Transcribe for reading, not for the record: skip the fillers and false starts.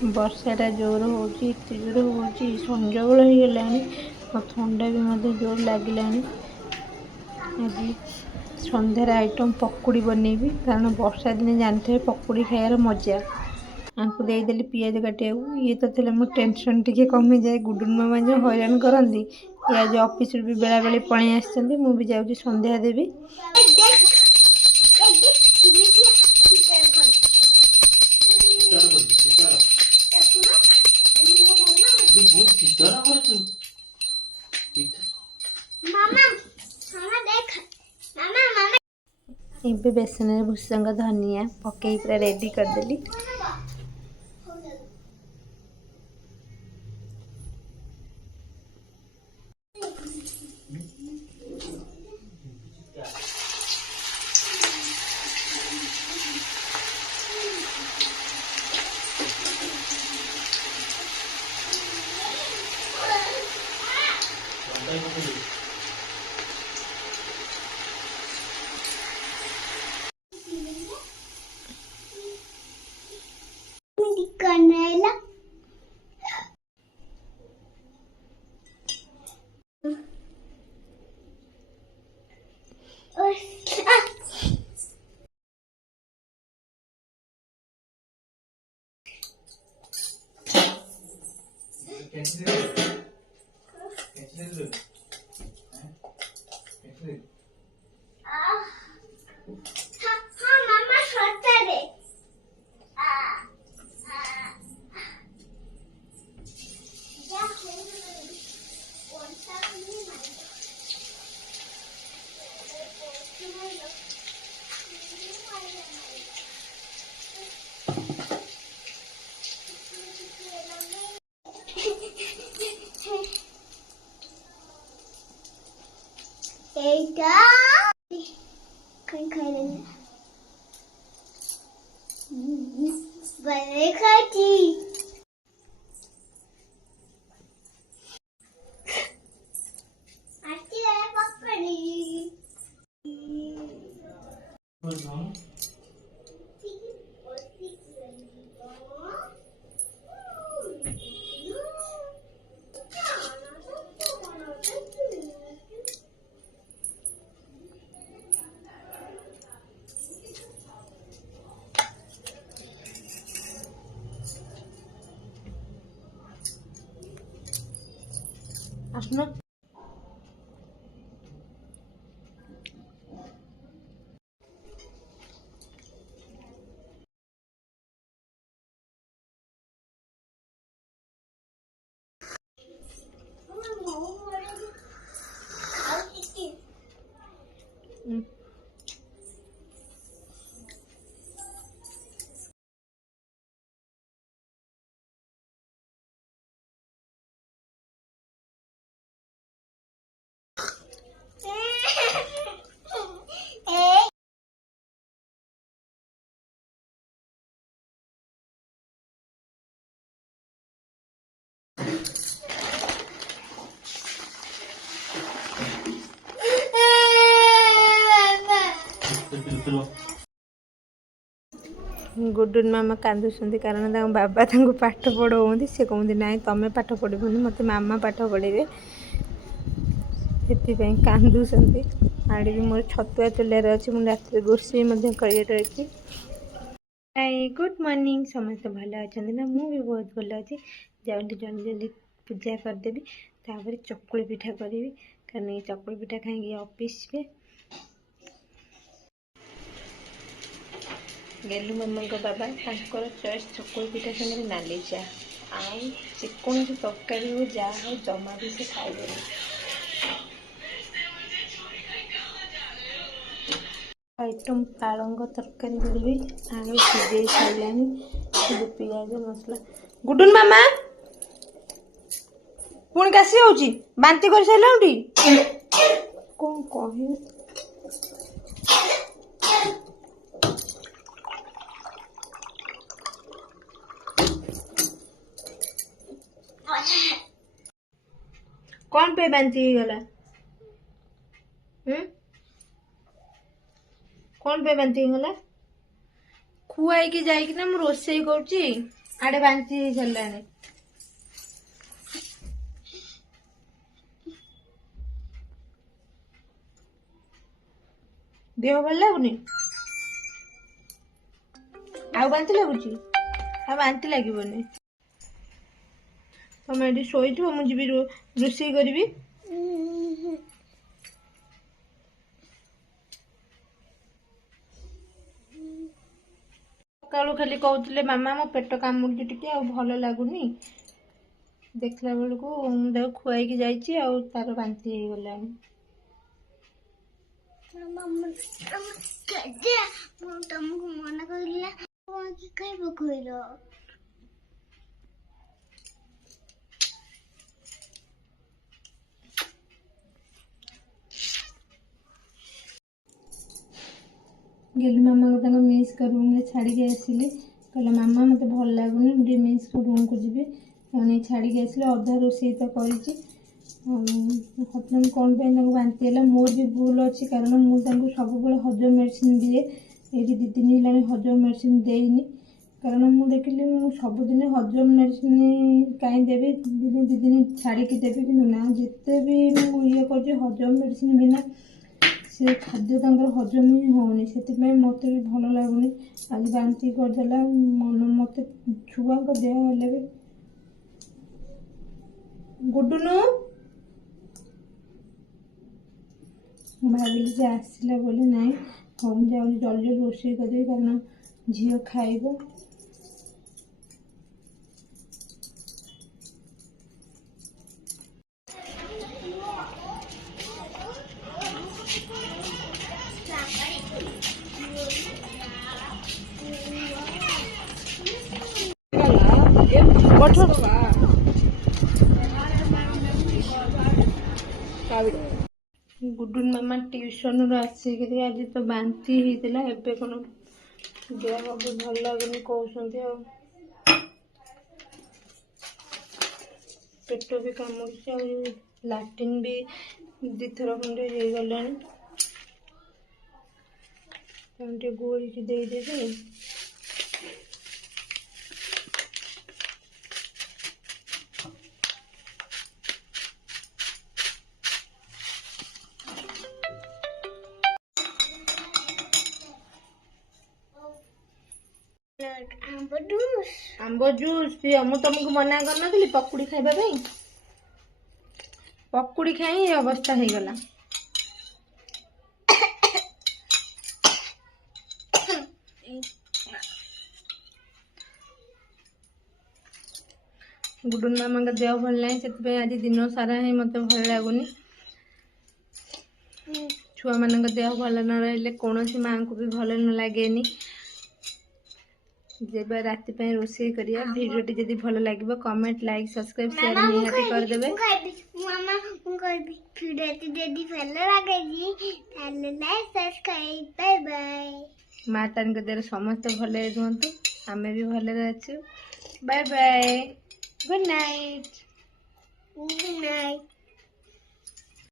ବର୍ଷାଟା ଜୋର ହେଉଛି, ଏତେ ଜୋର ହେଉଛି ସଞ୍ଜବେଳ ହେଇଗଲାଣି। ଆଉ ଥଣ୍ଡା ବି ମଧ୍ୟ ଜୋର ଲାଗିଲାଣି। ଆଜି ସନ୍ଧ୍ୟାରେ ଆଇଟମ୍ ପକୁଡ଼ି ବନେଇବି, କାରଣ ବର୍ଷା ଦିନେ ଜାଣିଥିବେ ପକୁଡ଼ି ଖାଇବାର ମଜା। ଆଙ୍କୁ ଦେଇଦେଲି ପିଆଜ କାଟିବାକୁ। ଇଏ ତ ଥିଲେ ମୋ ଟେନସନ୍ ଟିକେ କମିଯାଏ। ଗୁଡୁନ ମାମା ଯେଉଁ ହଇରାଣ କରନ୍ତି, ଇଏ ଆଜି ଅଫିସରୁ ବି ବେଳାବେଳି ପଳେଇ ଆସିଛନ୍ତି। ମୁଁ ବି ଯାଉଛି ସନ୍ଧ୍ୟା ଦେବି। ଏବେ ବେସନରେ ଭୃସଙ୍ଗ ଧନିଆ ପକେଇ ପୁରା ରେଡ଼ି କରିଦେଲି। এইটা খাইছি। আসুন। ଗୁଡୁନ ମାମା କାନ୍ଦୁଛନ୍ତି କାରଣ ତାଙ୍କ ବାବା ତାଙ୍କୁ ପାଠ ପଢ଼ାଉଛନ୍ତି। ସେ କହନ୍ତି ନାଇଁ ତମେ ପାଠ ପଢ଼ିବନି, ମୋତେ ମାମା ପାଠ ପଢ଼େଇବେ, ସେଥିପାଇଁ କାନ୍ଦୁଛନ୍ତି। ଆଡ଼େ ବି ମୋର ଛତୁଆ ଚୁଲାରେ ଅଛି, ମୁଁ ରାତିରେ ରୋଷେଇ ମଧ୍ୟ କରିବାର ଅଛି। ହାଇ ଗୁଡ୍ ମର୍ଣ୍ଣିଂ, ସମସ୍ତେ ଭଲ ଅଛନ୍ତି ନା? ମୁଁ ବି ବହୁତ ଭଲ ଅଛି। ଜଲ୍ଦି ଜଲ୍ଦି ଜଲ୍ଦି ପୂଜା କରିଦେବି, ତାପରେ ଚକୁଳି ପିଠା କରିବି, କାରଣ ଏଇ ଚକୁଳି ପିଠା ଖାଇକି ଅଫିସ୍ ଯିବେ। ଗେଲୁ ମାମାଙ୍କ ବାବା ତାଙ୍କର ଚଏସ୍ ଚକୁଳି ପିଠା ସାଙ୍ଗରେ ନାଲି ଚା, ଆଉ ଯେକୌଣସି ତରକାରୀ ହଉ ଯାହା ହଉ ଜମା ବି ସେ ଖାଇବେନି। ଆଇଟମ୍ ପାଳଙ୍ଗ ତରକାରୀ କରିବି। ଆଳୁ ସିଝେଇ ସାରିଲାଣି, ଏବେ ପିଆଜ ମସଲା। ଗୁଡୁନ ମାମା ପୁଣି କାଶି ହଉଛି, ବାନ୍ତି କରିସାରିଲାଣି। କ'ଣ କହିବି? କ'ଣ ପାଇଁ ବାନ୍ତି ହେଇଗଲା? କ'ଣ ପାଇଁ ବାନ୍ତି ହେଇଗଲା? ଖୁଆଇକି ଯାଇକିନା ମୁଁ ରୋଷେଇ କରୁଛି। ଆଡେ ବାନ୍ତି ହେଇ ସାରିଲାଣି। ଦେହ ଭଲ ଲାଗୁନି? ଆଉ ବାନ୍ତି ଲାଗୁଛି? ଆଉ ବାନ୍ତି ଲାଗିବନି। ତମେ ଏଠି ଶୋଇଥିବ, ମୁଁ ଯିବି ରୋଷେଇ କରିବି। ସକାଳୁ ଖାଲି କହୁଥିଲେ ମାମା ମୋ ପେଟ କାମୁଡୁଛି ଟିକେ, ଆଉ ଭଲ ଲାଗୁନି। ଦେଖିଲା ବେଳକୁ ମୁଁ ତାକୁ ଖୁଆଇକି ଯାଇଛି, ଆଉ ତାର ବାନ୍ତି ହେଇଗଲାଣି। ମୁଁ ତମକୁ ମନା କରିଲି ନା, କାଇଁ ପକଉଛ? ଗେଲୁ ମାମାଙ୍କୁ ତାଙ୍କ ମିସ୍ଙ୍କ ରୁମ୍ରେ ଛାଡ଼ିକି ଆସିଲି। କହିଲା ମାମା ମୋତେ ଭଲ ଲାଗୁନି, ମୁଁ ଟିକେ ମିସ୍ଙ୍କ ରୁମ୍କୁ ଯିବି। ସେମାନେ ଛାଡ଼ିକି ଆସିଲେ। ଅଧା ରୋଷେଇ ତ କରିଛି। ହଠାତ୍ କ'ଣ ପାଇଁ ତାଙ୍କୁ ବାନ୍ତି ହେଲା? ମୋର ବି ଭୁଲ ଅଛି, କାରଣ ମୁଁ ତାଙ୍କୁ ସବୁବେଳେ ହଜମ ମେଡ଼ିସିନ ଦିଏ। ଏଇଠି 2 ଦିନ ହେଲାଣି ହଜମ ମେଡ଼ିସିନ ଦେଇନି, କାରଣ ମୁଁ ଦେଖିଲି ମୁଁ ସବୁଦିନ ହଜମ ମେଡ଼ିସିନ କାହିଁ ଦେବି, ଦିନେ 2 ଦିନ ଛାଡ଼ିକି ଦେବି। କିନ୍ତୁ ନା, ଯେତେ ବି ମୁଁ ଇଏ କରୁଛି ହଜମ ମେଡ଼ିସିନ ବିନା ସେ ଖାଦ୍ୟ ତାଙ୍କର ହଜମ ହିଁ ହେଉନି। ସେଥିପାଇଁ ମୋତେ ବି ଭଲ ଲାଗୁନି। ଆଜି ବାନ୍ତି କରିଦେଲା। ମୋତେ ଛୁଆଙ୍କ ଦେହ ହେଲେ ବି ଗୁଡୁନୁ, ମୁଁ ଭାବିଲି ଯେ ଆସିଲା ବୋଲି। ନାହିଁ, ହଉ ମୁଁ ଯାଉଛି ଜଲ୍ଦି ରୋଷେଇ କରିଦେବି, କାରଣ ଝିଅ ଖାଇବ। ଗୁଡୁନ ମାମା ଟ୍ୟୁସନରୁ ଆସିକିରି ଆଜି ତ ବାନ୍ତି ହେଇଥିଲା, ଏବେ କ'ଣ ଦେହ ବି ଭଲ ଲାଗୁନି କହୁଛନ୍ତି। ଆଉ ପେଟ ବି କାମୁଡୁଛି, ଆଉ ଲାଟ୍ରିନ୍ ବି 2 ଥର ଖଣ୍ଡେ ହେଇଗଲାଣି। ତାଙ୍କୁ ଟିକେ ଗୋଳିକି ଦେଇଦେବି। ଆମ୍ବ ଜୁସ୍ ପିଅ। ମୁଁ ତମକୁ ମନା କରିନଥିଲି ପକୁଡି ଖାଇବା ପାଇଁ? ପକୁଡି ଖାଇ ଏ ଅବସ୍ଥା ହେଇଗଲା। ଗୁଡୁନ ମାମାଙ୍କ ଦେହ ଭଲ ନାହିଁ, ସେଥିପାଇଁ ଆଜି ଦିନ ସାରା ହିଁ ମୋତେ ଭଲ ଲାଗୁନି। ଛୁଆମାନଙ୍କ ଦେହ ଭଲ ନ ରହିଲେ କୌଣସି ମାଆଙ୍କୁ ବି ଭଲ ନ ଲାଗେନି। ଯେବେ ରାତି ପାଇଁ ରୋଷେଇ କରିବା। ଭିଡ଼ିଓଟି ଯଦି ଭଲ ଲାଗିବ କମେଣ୍ଟ, ଲାଇକ୍, ସବସ୍କ୍ରାଇବ୍, ସେୟାର ନିହାତି କରିଦେବେ। ମାମା ମୁଁ କହିବି ଭିଡ଼ିଓଟି ଯଦି ଭଲ ଲାଗେଛି ତାହେଲେ ଲାଇକ୍, ସବସ୍କ୍ରାଇବ୍। Bye bye. ମା ତାଙ୍କ ଦେହରେ ସମସ୍ତେ ଭଲରେ ରୁହନ୍ତୁ, ଆମେ ବି ଭଲରେ ଅଛୁ। Bye bye, good night. Good night.